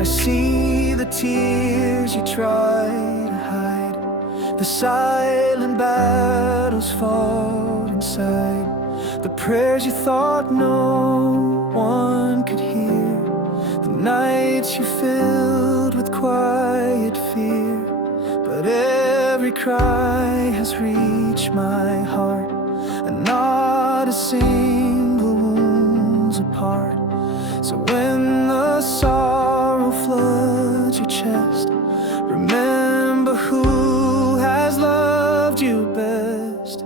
I see the tears you try to hide, the silent battles fought inside, the prayers you thought no one could hear, the nights you filled with quiet fear. But every cry has reached my heart, and not a single wound's apart. So when the sorrow floods your chest, remember who has loved you best.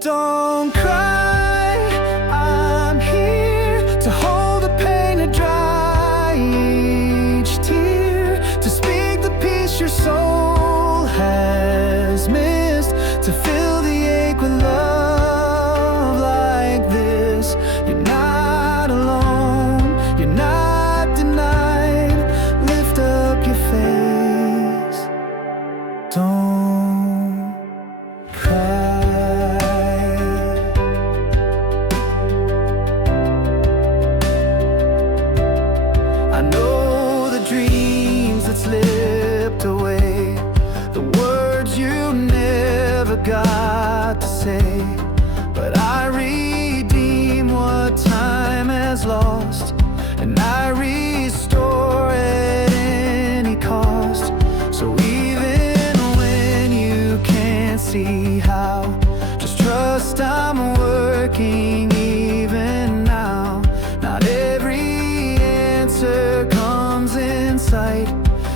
Don't cry, I'm here to hold the pain, to dry each tear, to speak the peace your soul has missed, to fill the ache with love like this. You're not alone, you're not denied. Lift up your face, don't cry. I know the dreams that slipped away, the words you never got to say, but I redeem what time has lost, and I restore at any cost. So even when you can't see how, just trust I'm working even now. Not every answer comes in sight,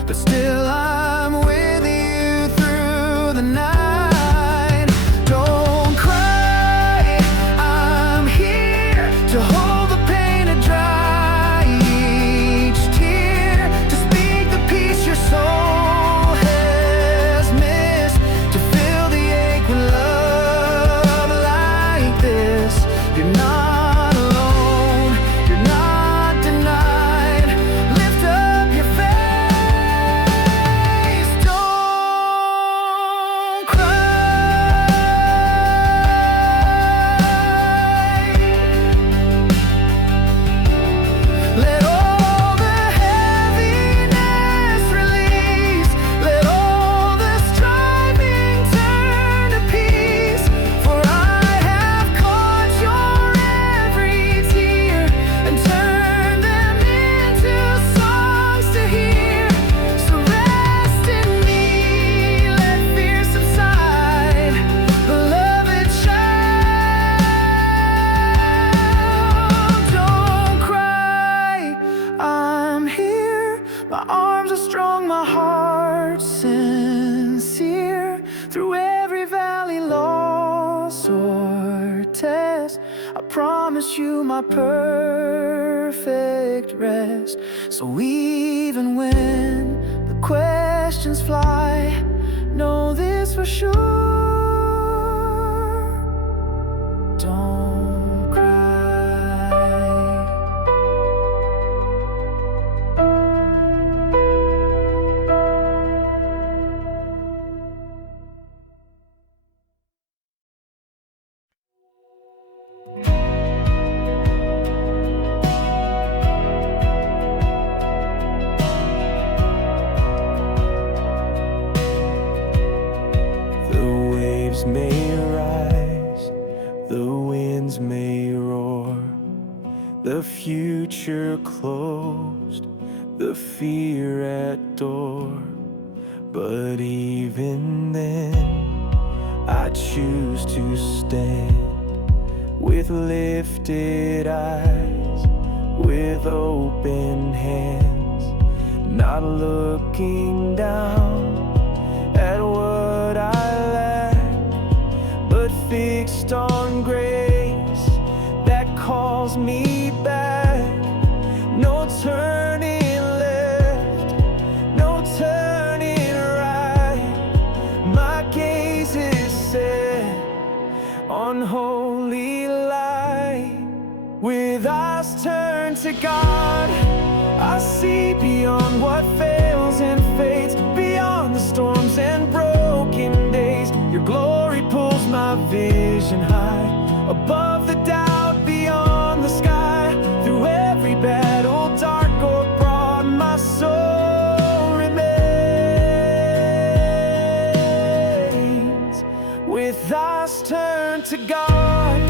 but still I'm with you through the night. Don't cry, I'm here to hold the pain, to dry each tear, to speak the peace your soul has missed, to fill the ache with love like this. You're not alone, you're not denied. Lift up your face, don't cry. Let all the heaviness release, let all the striving turn to peace. For I have caught your every tear and turned them into songs to hear. So rest in me, let fear subside, beloved child. Don't cry, I'm here. My arms are strong, my heart sincere. Through every valley, loss or test, I promise you my perfect rest. So even when the questions fly, know this for sure, don't cry. The waves may rise, the winds may roar, the future closed, the fear at door. But even then, I choose to stand with lifted eyes, with open hands, not looking down at what I lack, but fixed on grace that calls me back. No turning left, no turning right. My gaze is set on holy light. With eyes turned to God, I see beyond what fails and fades, beyond the storms and broken days. Your glory pulls my vision high, above the doubt, beyond the sky. Through every battle, dark or broad, my soul God.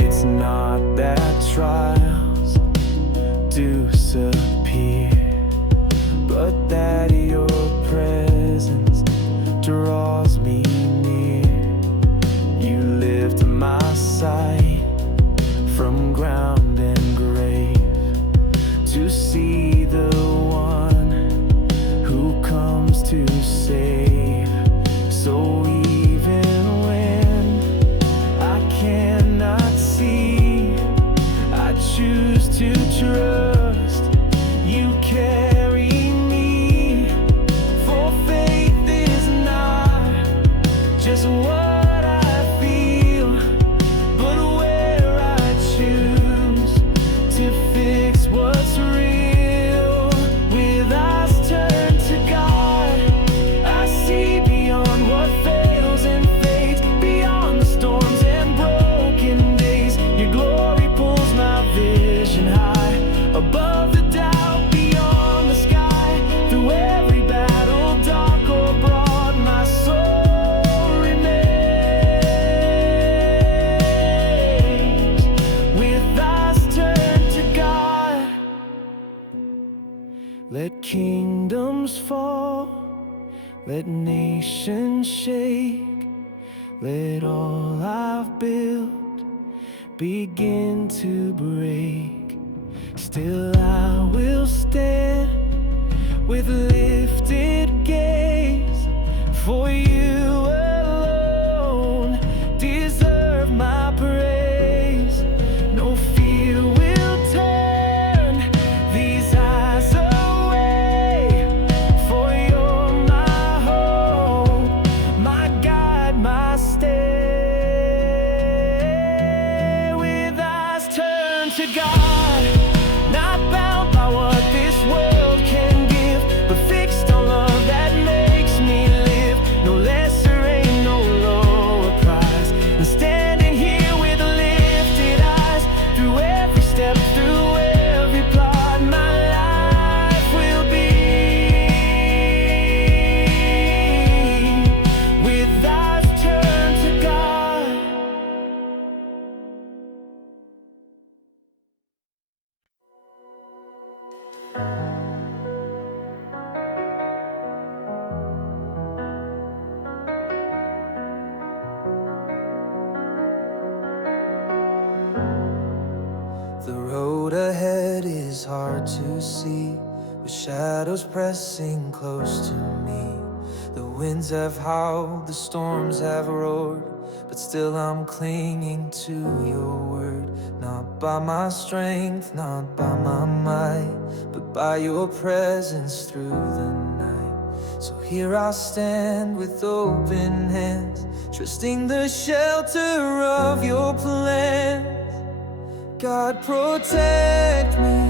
It's not that trials disappear, but that your presence draws me near. You lift my sight from ground and grave to see the one who comes to save. So even when I cannot see, I choose to trust. You carry me, for faith is not just what I feel, but where I choose to fix what's real. With eyes turned to God, I see beyond what fails and fades, beyond the storms and broken days. Your glory pulls my vision high, above the doubt, beyond the sky. Through every battle, dark or broad, my soul remains. With eyes turned to God. Let kingdoms fall, let nations shake, let all I've built begin to break. Still I will stand with lifted gaze, for you alone deserve my praise. No fear will turn these eyes away, for you're my hope, my guide, my stay. With eyes turned to God, not bound by what this world can give, but fixed on love that makes me live. No lesser aim, no lower prize than standing here with lifted eyes. Through every step, through every plot, my life will be with eyes turned to God. The road ahead is hard to see, with shadows pressing close to me. The winds have howled, the storms have roared, but still I'm clinging to your word. Not by my strength, not by my might, but by your presence through the night. So here I stand with open hands, trusting the shelter of your plans. God, protect me,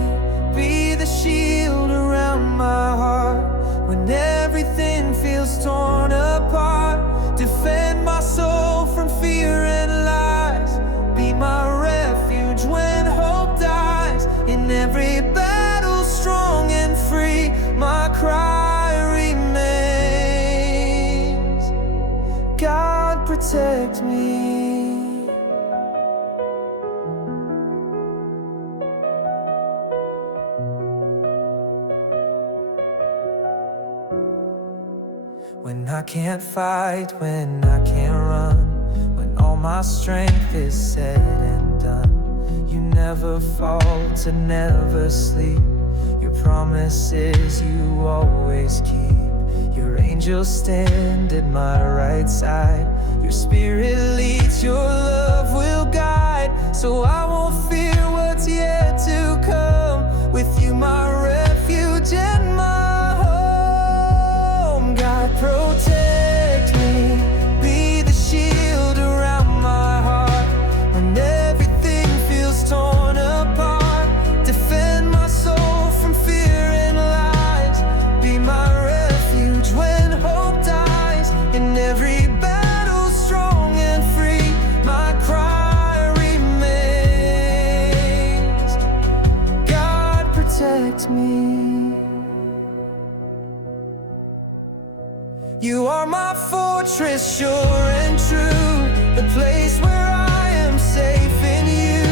be the shield around my heart. When everything feels torn apart, defend my soul from fear and lies. Be my refuge when hope dies. In every battle, strong and free, my cry remains. God, protect me. When I can't fight, when I can't run, when all my strength is said and done, you never fall to never sleep. Your promises you always keep. Your angels stand at my right side. Your spirit leads, your love will guide. So I won't fear what's yet to come. With you my refuge and my home. God, protect me, be the shield around my heart. When everything feels torn apart, defend my soul from fear and lies. Be my refuge when hope dies. In every battle, strong and free, my cry remains. God, protect You are my fortress, sure and true, the place where I am safe in you.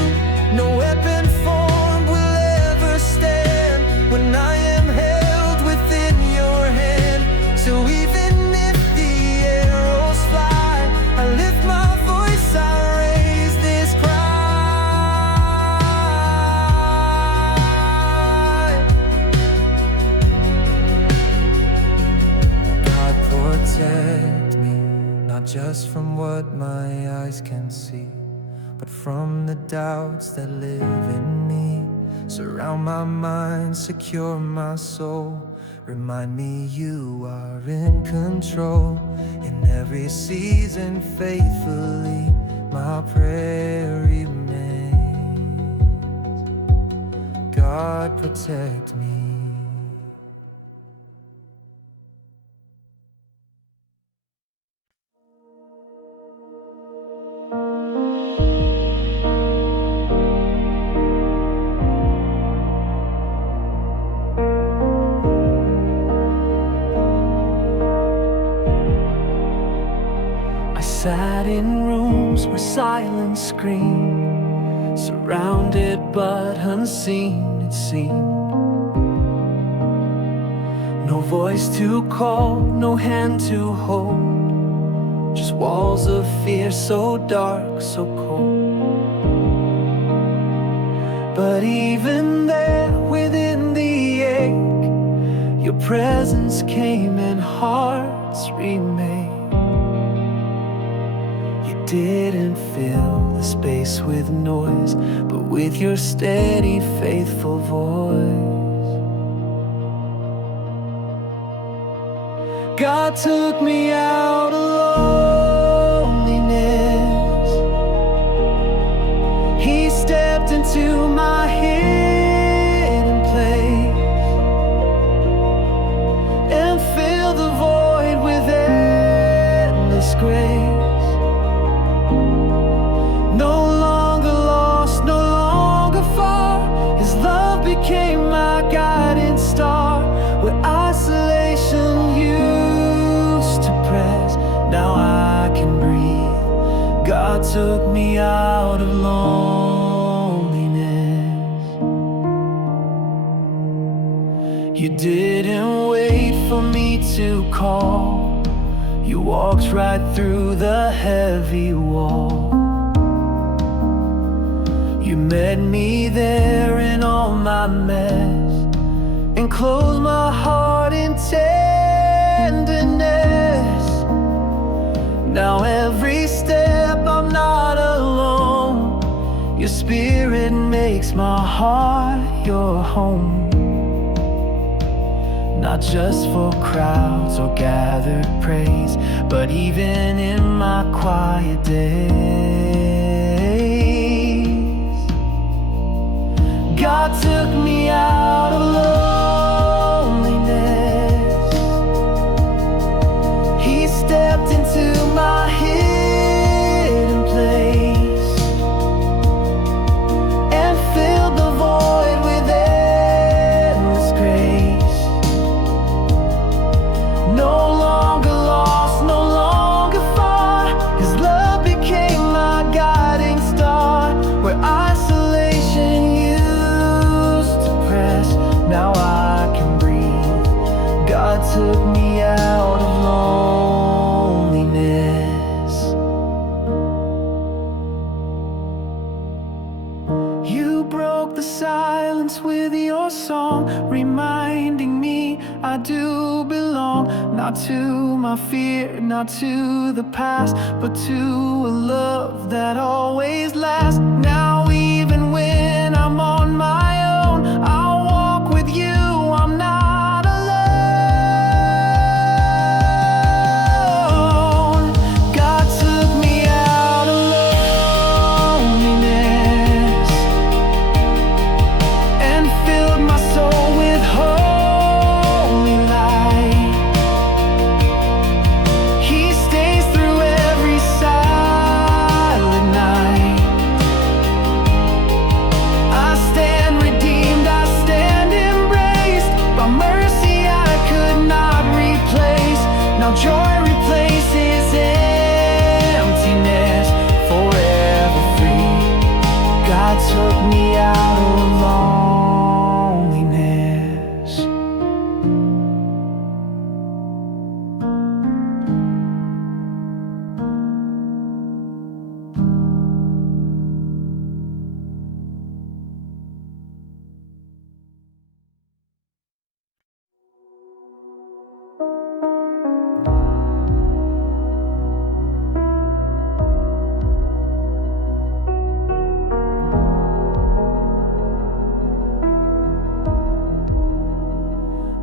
No weapon formed will ever stand when I am held within your hand. So even if the arrows fly, I lift my voice, I raise this cry. God, protect me, not just from what my eyes can see, but from the doubts that live in me. Surround my mind, secure my soul. Remind me you are in control. In every season faithfully, my prayer remains. God, protect me. Sat in rooms where silence screamed, surrounded but unseen, it seemed. No voice to call, no hand to hold, just walls of fear so dark, so cold. But even there, within the ache, your presence came and hearts remade. Didn't fill the space with noise, but with your steady, faithful voice. God took me out of loneliness. He stepped into my hidden place and filled the void with endless grace. Became my guiding star, where isolation used to press. Now I can breathe. God took me out of loneliness. You didn't wait for me to call. You walked right through the heavy wall. You met me there in all my mess, and closed my heart in tenderness. Now every step I'm not alone. Your spirit makes my heart your home. Not just for crowds or gathered praise, but even in my quiet days. God took me out of loneliness. He stepped into my hidden place and filled the void with endless grace. No longer lost, no longer far. His love became my guiding star, where isolation now I can breathe. God took me out of loneliness. You broke the silence with your song, reminding me I do belong. Not to my fear, not to the past, but to a love that always lasts. Now even when I'm on my own, I'll walk with you, I'm not alone. God took me out of loneliness and filled my soul with holy light. He stays through every silent night. joy replaces emptiness, forever free. God took me out of loneliness.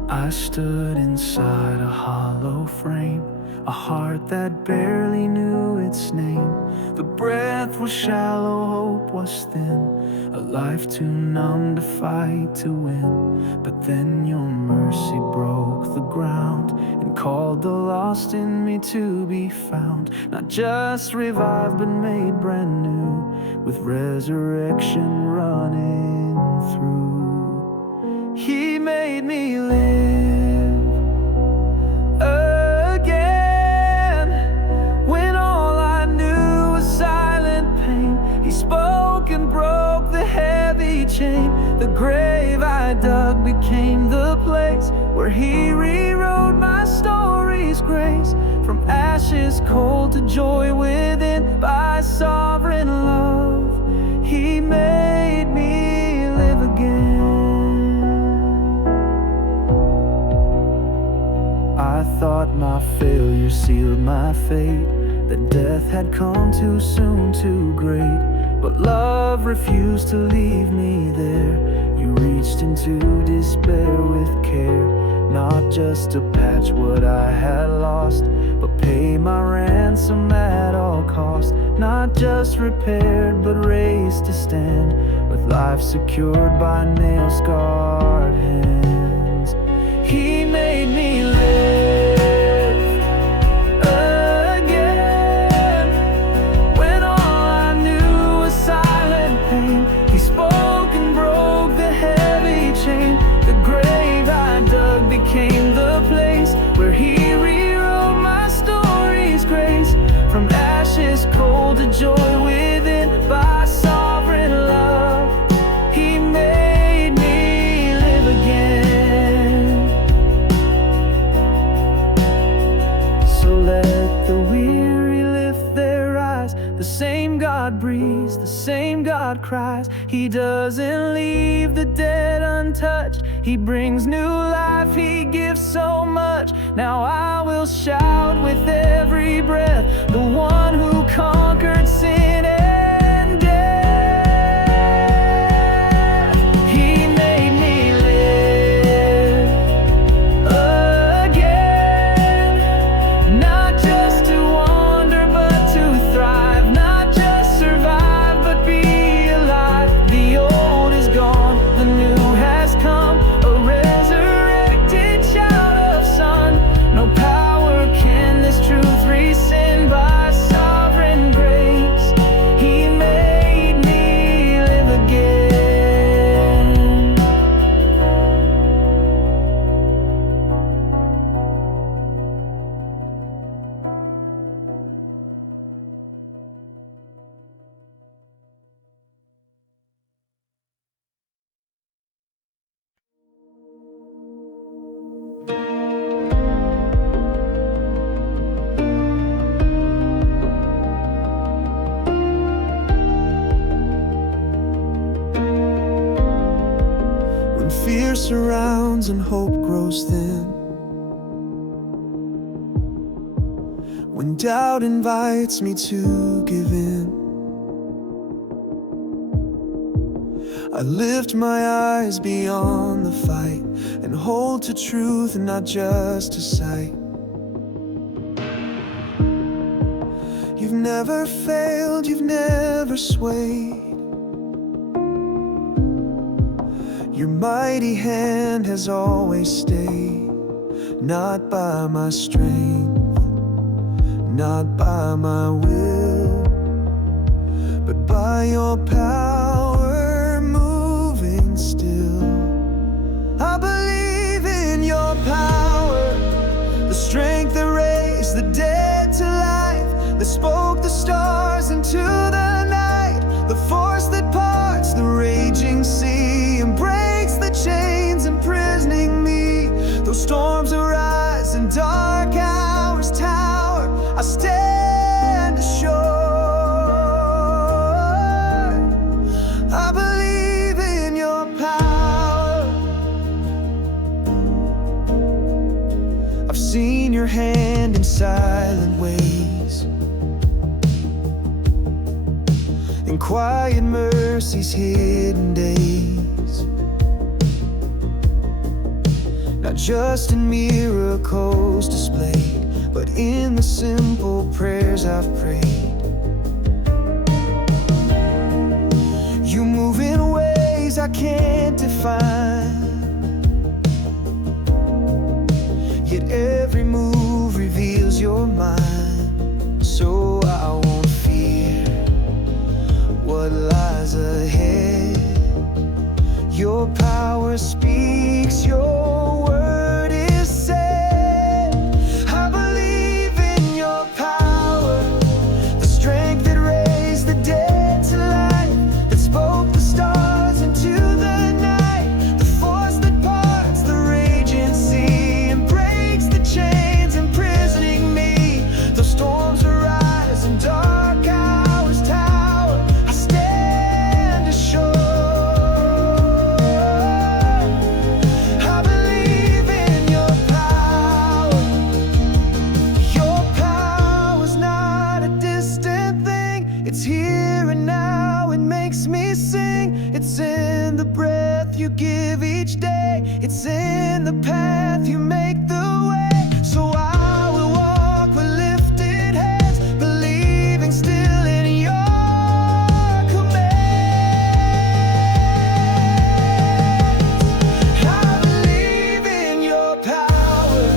I stood inside a hollow frame, a heart that barely knew its name. The breath was shallow, hope was thin, a life too numb to fight to win. But then your mercy broke the ground and called the lost in me to be found. Not just revived but made brand new, with resurrection running through. He made me live again when all I knew was silent pain. He spoke and broke the heavy chain. The grave I dug became the place where he rewrote my story's grace. From ashes cold to joy within, by sovereign love he made me live again. I thought my failure sealed my fate, that death had come too soon, too great. But love refused to leave me there. You reached into despair with care, not just to patch what I had lost, but pay my ransom at all cost. Not just repaired, but raised to stand, with life secured by nail-scarred hands. He made me live again when all I knew was silent pain. He spoke and broke the heavy chain. The grave I dug became the place where he rewrote my story's grace. From ashes cold to joy within, by sovereign love he made me live again. So let the weary lift their eyes. The same God breathes, the same God cries. He doesn't leave the dead untouched. He brings new life, he gives so much. Now I will shout with every breath, the one who conquered sin and death. He made me live again, not just to wander but to thrive, not just survive but be alive. The old is gone, the new has come, a resurrected child of sun. No power can this truth rescind. By sovereign grace he made me live again. When fear surrounds and hope grows thin, when doubt invites me to give in, I lift my eyes beyond the fight and hold to truth and not just to sight. You've never failed, you've never swayed. Your mighty hand has always stayed, not by my strength, not by my will, but by your power moving still. I believe in your power, the strength that raises stand assured. I believe in your power. I've seen your hand in silent ways, in quiet mercies, hidden days. Not just in miracles displayed, but in the simple prayers I've prayed. You move in ways I can't define, yet every move reveals your mind. So I won't fear what lies ahead. Your power speaks, your word is said. I believe in your power, the strength that raised the dead to life, that spoke the stars into the night, the force that parts the raging sea and breaks the chains imprisoning me. Though storms arise and dark hours tower, I stand assured. I believe in your power. Your power's not a distant thing, it's here and now, it makes me sing. It's in the breath you give each day, it's in the path you make the way. So I will walk with lifted hands, believing still in your commands. I believe in your power,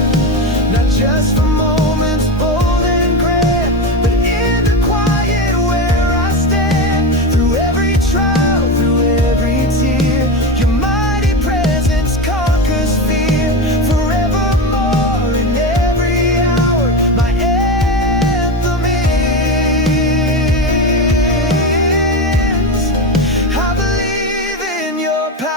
not just for moments bold and grand, but in the quiet where I stand. Through every trial, through every tear, your mighty presence conquers fear. Forevermore in every hour, my anthem is. I believe in your power.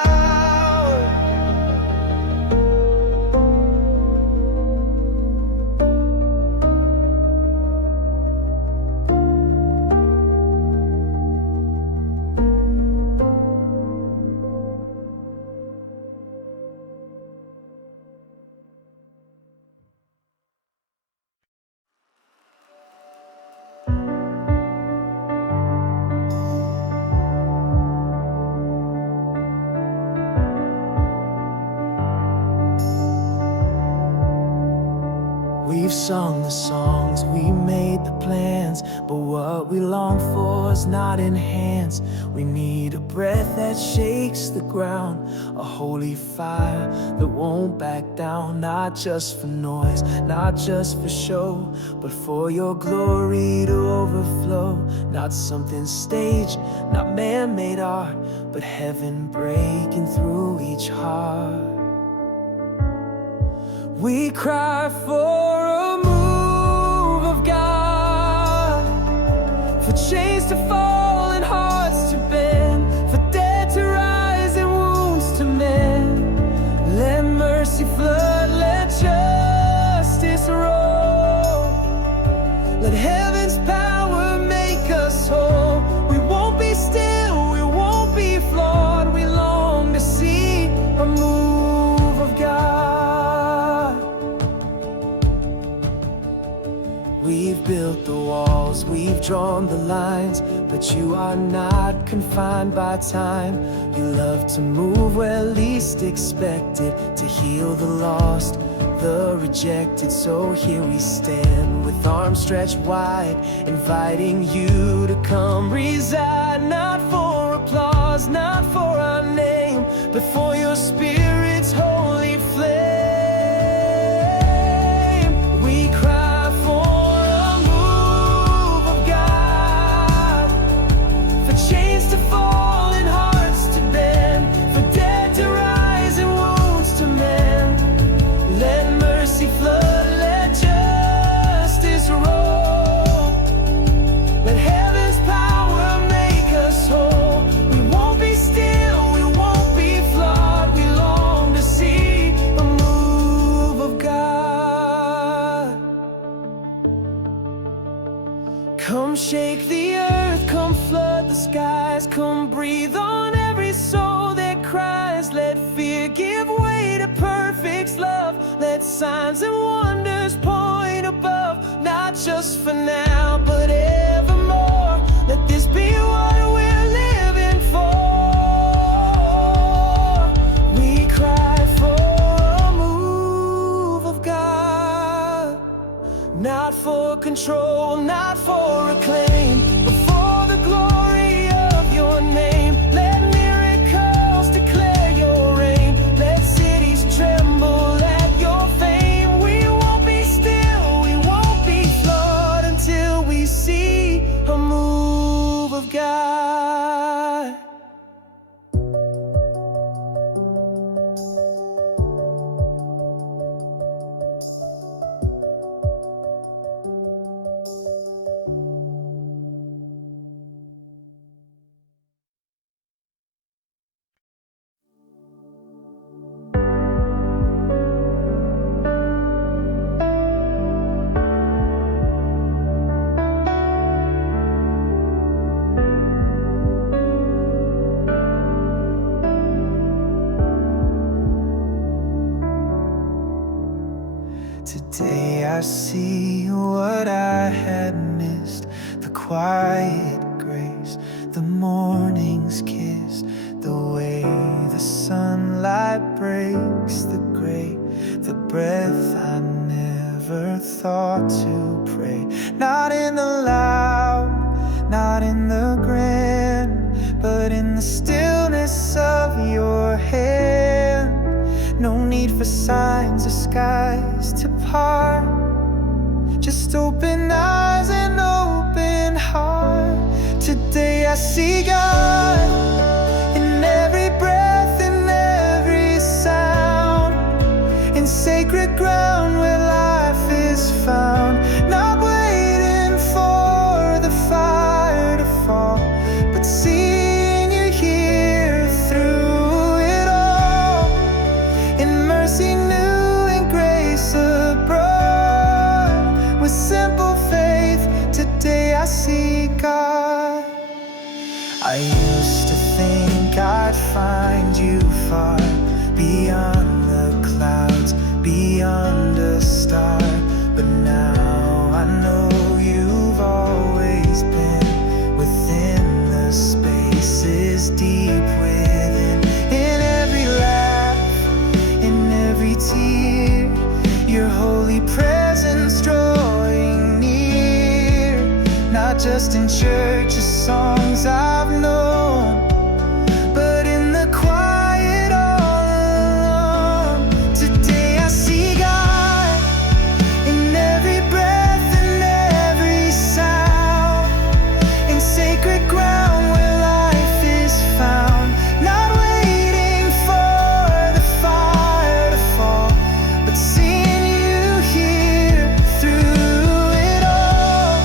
We've sung the songs, we made the plans, but what we long for is not in hands. We need a breath that shakes the ground, a holy fire that won't back down. Not just for noise, not just for show, but for your glory to overflow. Not something staged, not man-made art, but heaven breaking through each heart. We cry for a move of God, for chains to fall and hearts to bend, for dead to rise and wounds to mend. Let mercy flood, let justice roll, let heaven's power make us whole. We won't be still, we won't be flawed, we long to see a move of God. We've built the walls, we've drawn the lines, but you are not confined by time. You love to move where least expected, to heal the lost, the rejected. So here we stand with arms stretched wide, inviting you to come reside. Not for applause, not for our name, but for your spirit's holy flame. We cry for chains to fall and hearts to bend, for dead to rise and wounds to mend. Let mercy flood, let justice roll, let heaven's power make us whole. We won't be still, we won't be flawed, we long Come shake the earth, come flood the skies, come breathe on every soul that cries. Let fear give way to perfect love. Let signs and wonders point above, not just for now, but evermore. Let this be what we're living for. We cry for a move of God, not for control, not for acclaim, but for the glory of your name. Let miracles declare your reign. Let cities tremble at your fame. We won't be still, we won't be flawed until we see a move of God. Today I see what I had missed, the quiet grace, the morning's kiss, the way the sunlight breaks the gray, the breath I never thought to pray. Not in the loud, not in the grand, but in the stillness of your hand. No need for signs or skies to part, just open eyes and open heart. Today I see God in every breath, in every sound, in sacred ground where life is found. Not waiting for the fire to fall, but seeing you here through it all. In mercy new and grace abroad, with simple faith, today I see God. I used to think I'd find you far, beyond the clouds, beyond a star. But now I know you've always been within the spaces deep within. In every laugh, in every tear, your holy presence drawing near. Not just in church or songs I've known, but in the quiet all alone. Today I see God in every breath, in every sound, in sacred ground where life is found. Not waiting for the fire to fall, but seeing you here through it all.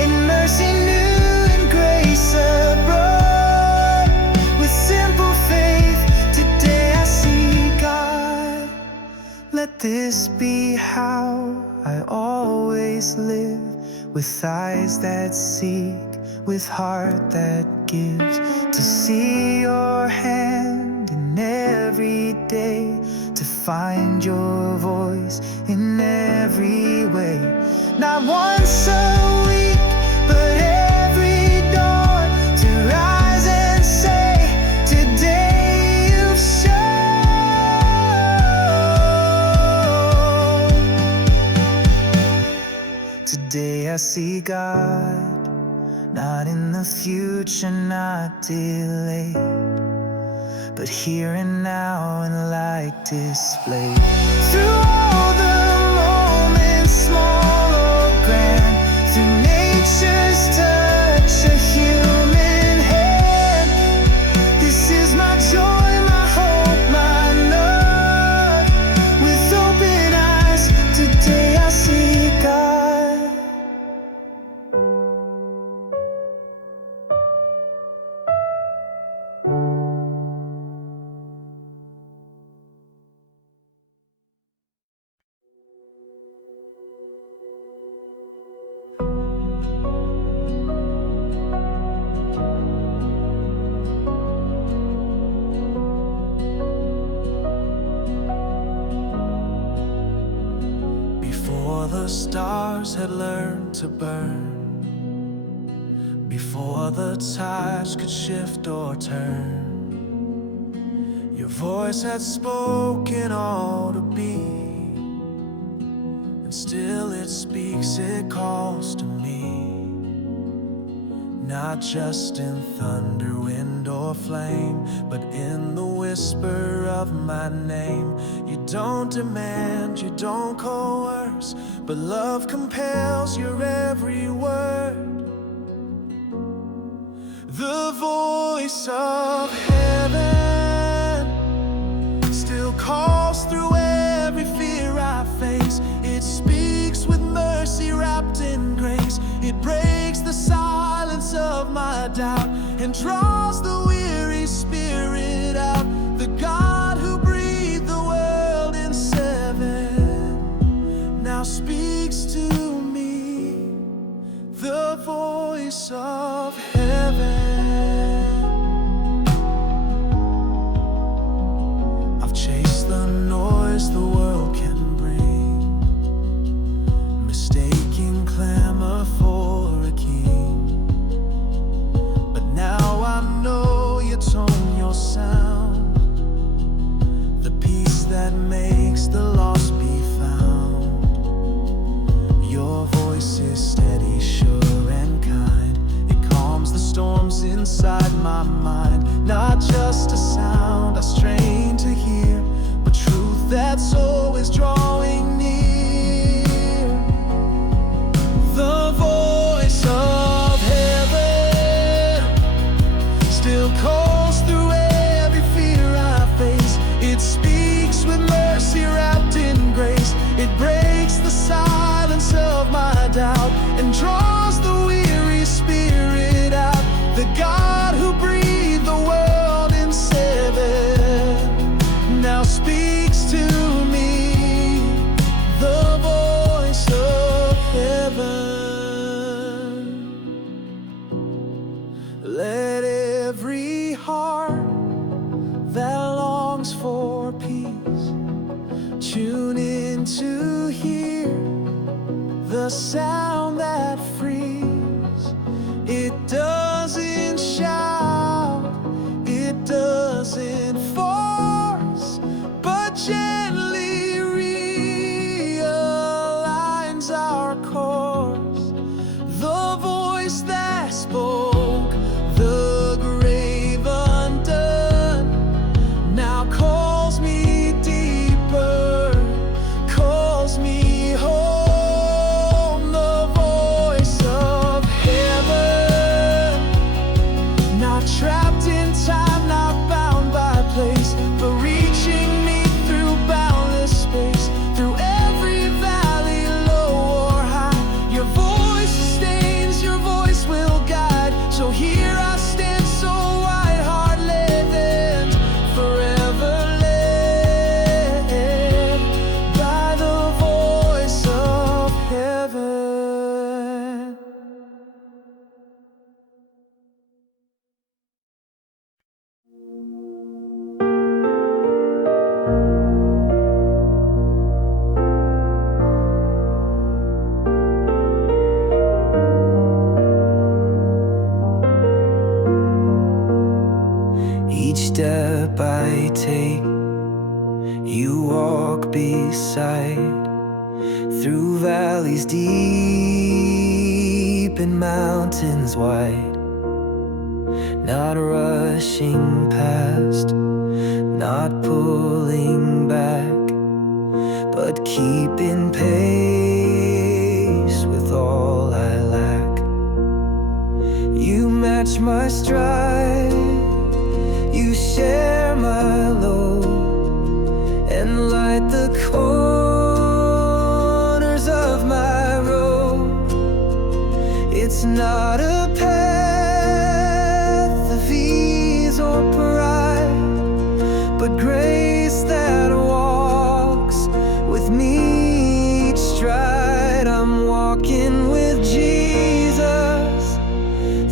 In mercy new and grace abroad, with simple faith, today I see God. Let this be how I always live, with eyes that seek, with heart that gives, to see your hand in every day, to find your voice in every way. Not once a week, but every dawn, to rise and say, today you've shown. Today I see God, not in the future, not delayed, but here and now in light displayed. Through all the moments, small or grand, through nature's touch, a human hand. This is my joy, my hope, my love. With open eyes, today I see God. before the stars had learned to burn, before the tides could shift or turn. Your voice had spoken all to be, and still it speaks, it calls to me. Not just in thunder, wind, or flame, but in the whisper of my name. You don't demand, you don't coerce, but love compels your every word. The voice of heaven still calls through every fear I face. It speaks with mercy wrapped in grace. It breaks the silence of my doubt and draws the weary spirit out. The God who breathed the world in 7 now speaks to me. The voice of heaven. I've chased the noise the world can bring, mistaking clamor for a king. But now I know your tone, your sound, the peace that makes the lost be found. Your voice is steady, sure and kind. It calms the storms inside my mind. Not just a sound I strain to hear, but truth that's always drawing near. The voice of heaven still calls through every fear I face. It speaks with mercy wrapped in grace. It breaks the silence of my doubt and draws the weary spirit out. The God who breathed the world in 7 now speaks to me. The voice of heaven. Let every heart that longs for peace tune in to hear the sound that frees. It doesn't shout, it doesn't force, but gently realigns our course. The voice that spoke the grave undone now calls me deeper, calls me home. The voice of heaven, not trapped in time, not bound by place, but reaching me through boundless space, through every valley, low or high. Your voice sustains, your voice will guide. So here I stand, so wide heart led, forever led by the voice of heaven. Each step I take, you walk beside, through valleys deep and mountains wide. Not rushing past, not pulling back, but keeping pace with all I lack. You match my stride, you share my load, and light the corners of my road. It's not a path of ease or pride, but grace that walks with me each stride. I'm walking with Jesus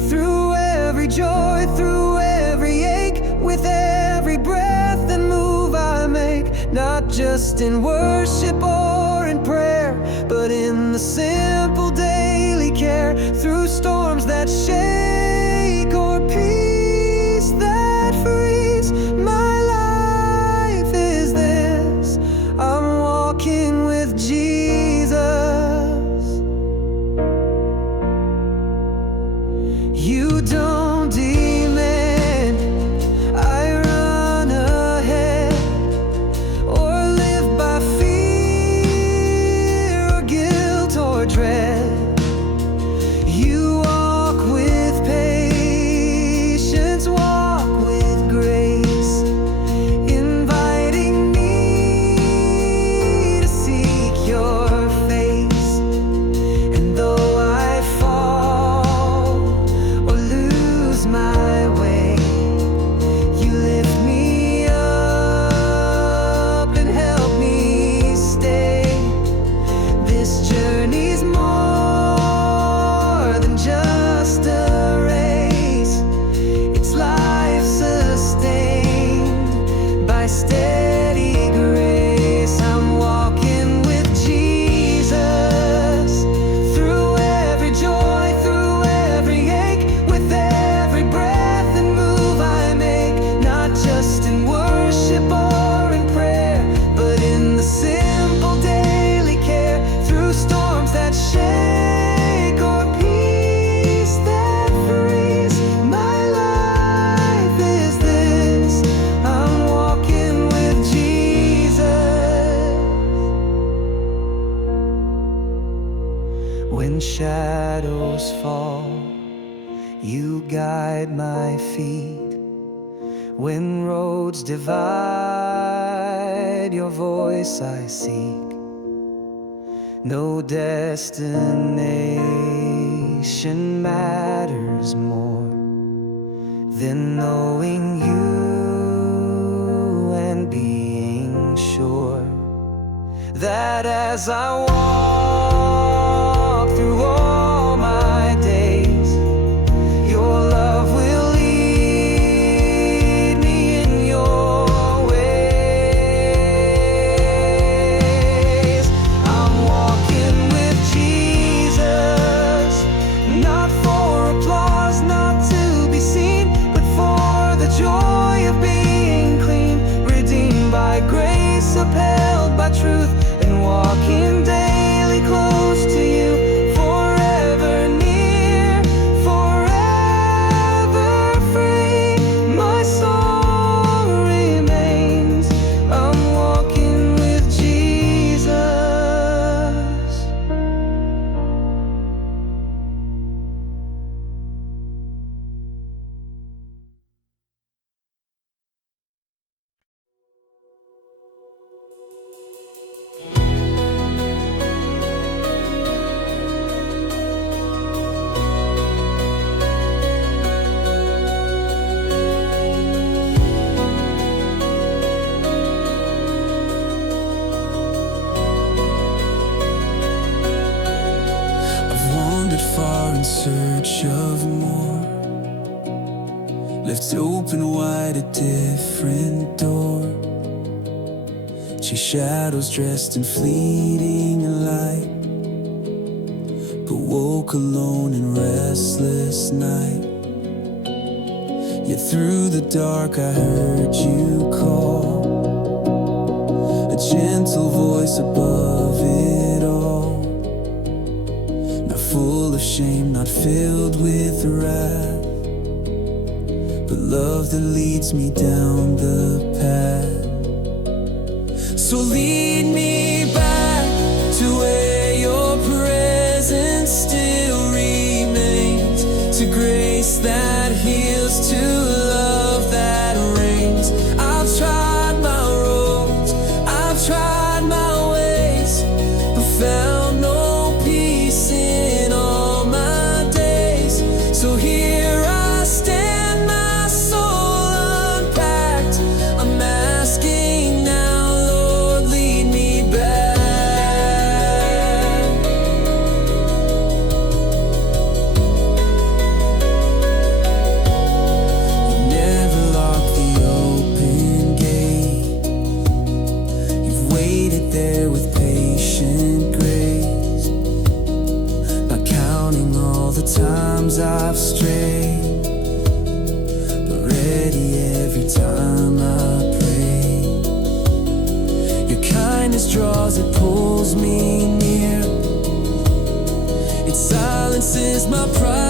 through every joy, through every ache, with every breath and move I make. Not just in worship or in prayer, but in the simple daily care, through storms that shake or peace that frees. My life is this: I'm walking with Jesus. You don't demand I run ahead, or live by fear or guilt or dread. You walk with patience, walk with grace, inviting me to seek your face. And though I fall or lose my way, you lift me up and help me stay. This journey's more than just a race. It's life sustained by steady grace. I'm walking with Jesus through every joy, through every ache, with every breath and move I make, not just in worship or in prayer, but in the simple daily care, through storms that shake or peace that frees. My life is this: I'm walking with Jesus. When shadows fall, you guide my feet. When roads divide, your voice I seek. No destination matters more than knowing you and being sure that as I walk through all my days, your love will lead me in your ways. I'm walking with Jesus, not for applause, not to be seen, but for the joy of being clean, redeemed by grace, upheld by truth, and walking daily close to you, forever near, forever free. My soul remains. I'm walking with Jesus. I've wandered far in search of more, left open wide a different door. Chase shadows dressed in fleeting light, but woke alone in restless night. Yet through the dark I heard you call, a gentle voice above it all. Not full of shame, not filled with wrath, but love that leads me down the path. So lead me back to where your presence still remains, to grace that heals, to love that reigns. I've tried my roads, I've tried my ways, but found no peace in all my days. So here I stand, my soul unpacked. I'm asking now, Lord, lead me back. You never lock the open gate. You've waited there with patient grace, times I've strayed, but ready every time I pray. Your kindness draws, it pulls me near. It silences my pride.